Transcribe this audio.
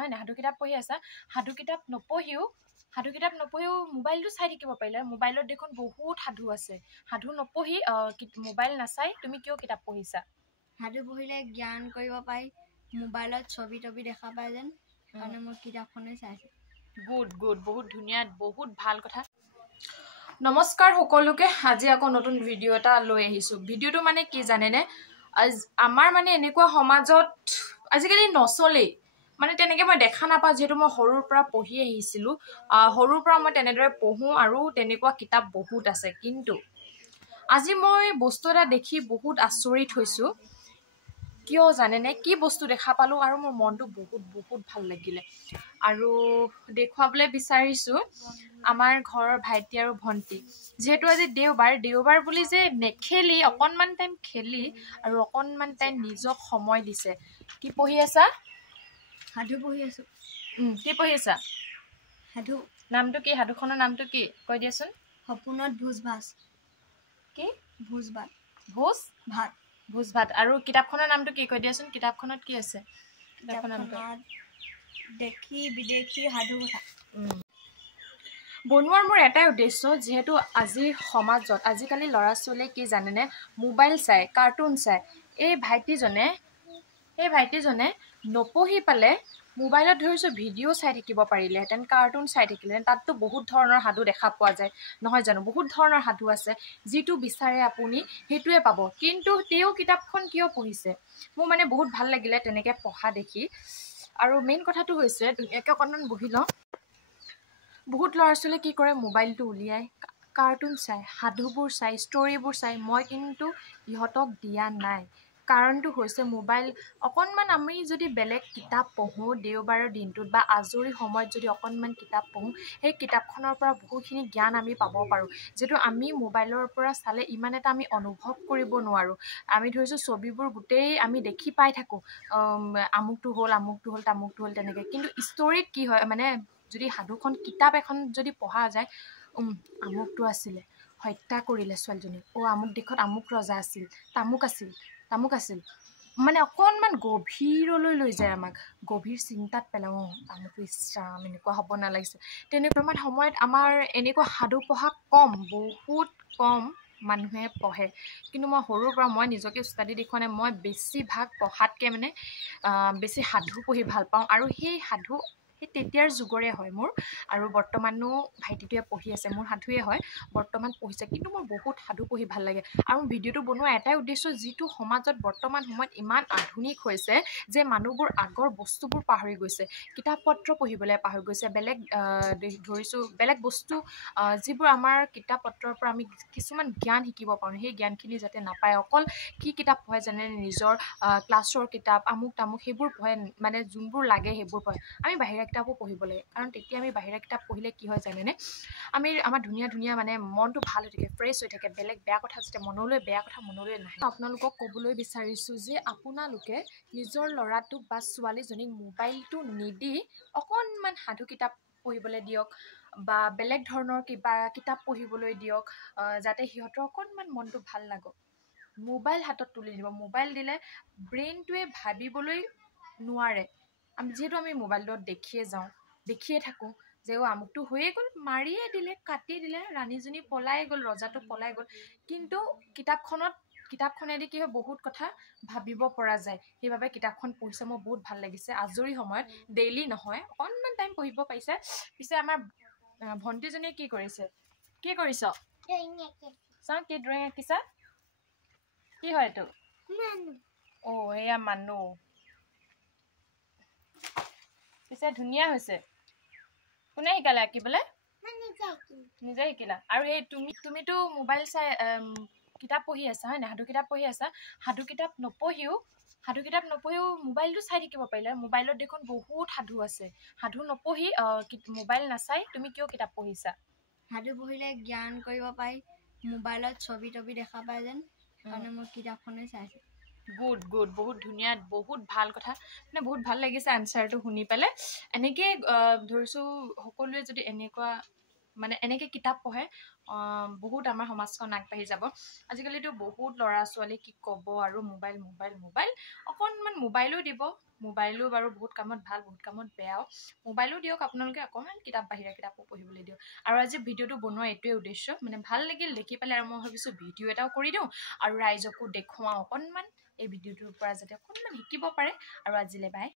হয় না সাধু কিতাপ পঢ়ি আছা সাধু কিতাপ নপঢ়িও মোবাইলটো চাই থাকিব পাৰিলে মোবাইলত দেখোন বহুত সাধু আছে সাধু নপঢ়ি মোবাইল নাচাই তুমি কিয় কিতাপ পঢ়িছা সাধু পঢ়িলে জ্ঞান কৰিব পাৰি মোবাইলত ছবি টবি দেখা পায় যেন কাৰণে মই কিতাপখনেই চাইছোঁ গুড বহুত ধুনীয়া বহুত ভাল কথা নমস্কাৰ সকলোকে আজি আকৌ নতুন ভিডিঅ' এটা লৈ আহিছোঁ ভিডিঅ'টো মানে কি জানেনে আমাৰ মানে এনেকুৱা সমাজত আজিকালি নচলেই মানে তেনেকৈ মই দেখা নাপাওঁ যিহেতু মই সৰুৰ পৰা পঢ়ি আহিছিলোঁ সৰুৰ পৰা মই তেনেদৰে পঢ়োঁ আৰু তেনেকুৱা কিতাপ বহুত আছে কিন্তু আজি মই বস্তু এটা দেখি বহুত আচৰিত হৈছোঁ কিয় জানেনে কি বস্তু দেখা পালোঁ আৰু মোৰ মনটো বহুত ভাল লাগিলে আৰু দেখুৱাবলৈ বিচাৰিছোঁ আমাৰ ঘৰৰ ভাইটি আৰু ভণ্টি যিহেতু আজি দেওবাৰ বুলি যে নেখেলি অকণমান টাইম খেলি আৰু অকণমান টাইম নিজক সময় দিছে কি পঢ়ি আছা সাধু পঢ়ি আছোঁ কি পঢ়ি আছা সাধু নামটো কি সাধুখনৰ নামটো কি কৈ দিয়াচোন সপোনত ভোজ ভাত কি ভোজ ভাত ভোজ ভাত আৰু কিতাপখনৰ নামটো কি কৈ দিয়াচোন কিতাপখনত কি আছে কিতাপখনত দেশী বিদেশী সাধু কথা বনোৱাৰ মোৰ এটাই উদ্দেশ্য যিহেতু আজিৰ সমাজত আজিকালি ল'ৰা ছোৱালীয়ে কি জানেনে মোবাইল চায় কাৰ্টুন চায় এই ভাইটিজনে নপঢ়ি পালে মোবাইলত ধৰিছোঁ ভিডিঅ' চাই থাকিব পাৰিলেহেঁতেন কাৰ্টুন চাই থাকিলেহেঁতেন তাততো বহুত ধৰণৰ সাধু দেখা পোৱা যায় নহয় জানো বহুত ধৰণৰ সাধু আছে যিটো বিচাৰে আপুনি সেইটোৱে পাব কিন্তু তেওঁ কিতাপখন কিয় পঢ়িছে মোৰ মানে বহুত ভাল লাগিলে তেনেকৈ পঢ়া দেখি আৰু মেইন কথাটো হৈছে ধুনীয়াকৈ অকণমান বহি লওঁ বহুত ল'ৰা ছোৱালীয়ে কি কৰে মোবাইলটো উলিয়াই কাৰ্টুন চায় সাধুবোৰ চায় ষ্টৰিবোৰ চায় মই কিন্তু ইহঁতক দিয়া নাই কাৰণটো হৈছে মোবাইল অকণমান আমি যদি বেলেগ কিতাপ পঢ়োঁ দেওবাৰৰ দিনটোত বা আজৰি সময়ত যদি অকণমান কিতাপ পঢ়োঁ সেই কিতাপখনৰ পৰা বহুতখিনি জ্ঞান আমি পাব পাৰোঁ যিটো আমি মোবাইলৰ পৰা চালে ইমান এটা আমি অনুভৱ কৰিব নোৱাৰোঁ আমি ধৰিছোঁ ছবিবোৰ গোটেই আমি দেখি পাই থাকোঁ আমুকটো হ'ল তামুকটো হ'ল তেনেকৈ কিন্তু ষ্টৰিত কি হয় মানে যদি সাধুখন কিতাপ এখন যদি পঢ়া যায় আমুকটো আছিলে হত্যা কৰিলে ছোৱালীজনী আমুক দেশত আমুক ৰজা আছিল তামুক আছিল মানে অকণমান গভীৰলৈ লৈ যায় আমাক গভীৰ চিন্তাত পেলাওঁ আমুক ইচ্ছাম এনেকুৱা হ'ব নালাগিছে তেনেকুৱা সময়ত আমাৰ এনেকুৱা সাধু পঢ়া বহুত কম মানুহে পঢ়ে কিন্তু মই সৰুৰ পৰা মই নিজকে ষ্টাডি দেখুৱা নাই মই বেছিভাগ পঢ়াতকৈ মানে বেছি সাধু পঢ়ি ভাল পাওঁ আৰু সেই সাধু সেই তেতিয়াৰ যুগৰে হয় মোৰ আৰু বৰ্তমানো ভাইটিটোৱে পঢ়ি আছে মোৰ সাধুৱে হয় বৰ্তমান পঢ়িছে কিন্তু মোৰ বহুত সাধু পঢ়ি ভাল লাগে আৰু ভিডিঅ'টো বনোৱা এটাই উদ্দেশ্য যিটো সমাজত বৰ্তমান সময়ত ইমান আধুনিক হৈছে যে মানুহবোৰ আগৰ বস্তুবোৰ পাহৰি গৈছে কিতাপ পত্ৰ পঢ়িবলৈ পাহৰি গৈছে বেলেগ ধৰিছোঁ বেলেগ বস্তু যিবোৰ আমাৰ কিতাপ পত্ৰৰ পৰা আমি কিছুমান জ্ঞান শিকিব পাৰোঁ সেই জ্ঞানখিনি যাতে নাপায় অকল কি কিতাপ পঢ়ে যেনে নিজৰ ক্লাছৰ কিতাপ আমুক তামুক সেইবোৰ পঢ়ে মানে যোনবোৰ লাগে সেইবোৰ পঢ়ে আমি বাহিৰা কিতাপো পঢ়িব লাগে কাৰণ তেতিয়া আমি বাহিৰা কিতাপ পঢ়িলে কি হয় জানেনে আমাৰ ধুনীয়া মানে মনটো ভাল হৈ থাকে ফ্ৰেছ হৈ থাকে বেলেগ বেয়া কথা যেতিয়া বেয়া কথা মনলৈ নাহে আপোনালোকক ক'বলৈ বিচাৰিছোঁ যে আপোনালোকে নিজৰ ল'ৰাটোক বা ছোৱালীজনীক মোবাইলটো নিদি অকণমান সাধু কিতাপ পঢ়িবলৈ দিয়ক বা বেলেগ ধৰণৰ কিবা কিতাপ পঢ়িবলৈ দিয়ক যাতে সিহঁতৰ অকণমান মনটো ভাল লাগক মোবাইল হাতত তুলি দিব মোবাইল দিলে ব্ৰেইনটোৱে ভাবিবলৈ নোৱাৰে যিহেতু আমি মোবাইলত দেখিয়ে থাকোঁ যে আমুকটো হৈয়ে গ'ল মাৰিয়ে দিলে কাটি দিলে ৰাণীজনী পলাই গ'ল ৰজাটো পলাই গ'ল কিন্তু কিতাপখনেদি কি হয় বহুত কথা ভাবিব পৰা যায় সেইবাবে কিতাপখন পঢ়িছে মোৰ বহুত ভাল লাগিছে আজৰি সময়ত ডেইলি নহয় অকণমান টাইম পঢ়িব পাৰিছে পিছে আমাৰ ভণ্টিজনীয়ে কি কৰিছ চাওঁ কি ড্ৰয়িং আঁকিছা কি হয় এইটো এয়া মানুহ পিছে ধুনীয়া হৈছে কোনে শিকালে আঁকিবলৈ নিজে শিকিলা আৰু এই তুমিতো মোবাইল চাই কিতাপ পঢ়ি আছা হয় নাই সাধু কিতাপ পঢ়ি আছা সাধু কিতাপ নপঢ়িও মোবাইলটো চাই থাকিব পাৰিলে মোবাইলত দেখোন বহুত সাধু আছে সাধু নপঢ়ি মোবাইল নাচাই তুমি কিয় কিতাপ পঢ়িছা সাধু পঢ়িলে জ্ঞান কৰিব পাৰি মোবাইলত ছবি টবি দেখা পায় যেন কাৰণে মই কিতাপখনেই চাইছোঁ গুড বহুত ধুনীয়া বহুত ভাল কথা মানে বহুত ভাল লাগিছে আনচাৰটো শুনি পেলাই এনেকৈ ধৰিছোঁ সকলোৱে যদি এনেকুৱা মানে এনেকৈ কিতাপ পঢ়ে বহুত আমাৰ সমাজখন আগবাঢ়ি যাব। আজিকালিতো বহুত ল'ৰা ছোৱালী কি ক'ব আৰু মোবাইল মোবাইল মোবাইল অকণমান মোবাইলো দিব। মোবাইলো বাৰু বহুত কামত ভাল, বহুত কামত বেয়াও। মোবাইলো দিয়ক আপোনালোকে, অকণমান কিতাপ বাহিৰা কিতাপো পঢ়িবলৈ দিয়ক। আৰু আজি ভিডিঅ'টো বনোৱা এইটোৱে উদ্দেশ্য, মানে ভাল লাগিল দেখি পেলাই, আৰু মই ভাবিছোঁ ভিডিঅ' এটাও কৰি দিওঁ আৰু ৰাইজকো দেখুৱাওঁ অকণমান, এই ভিডিঅ'টোৰ পৰা যাতে অকণমান শিকিব পাৰে। আৰু আজিলৈ বাই।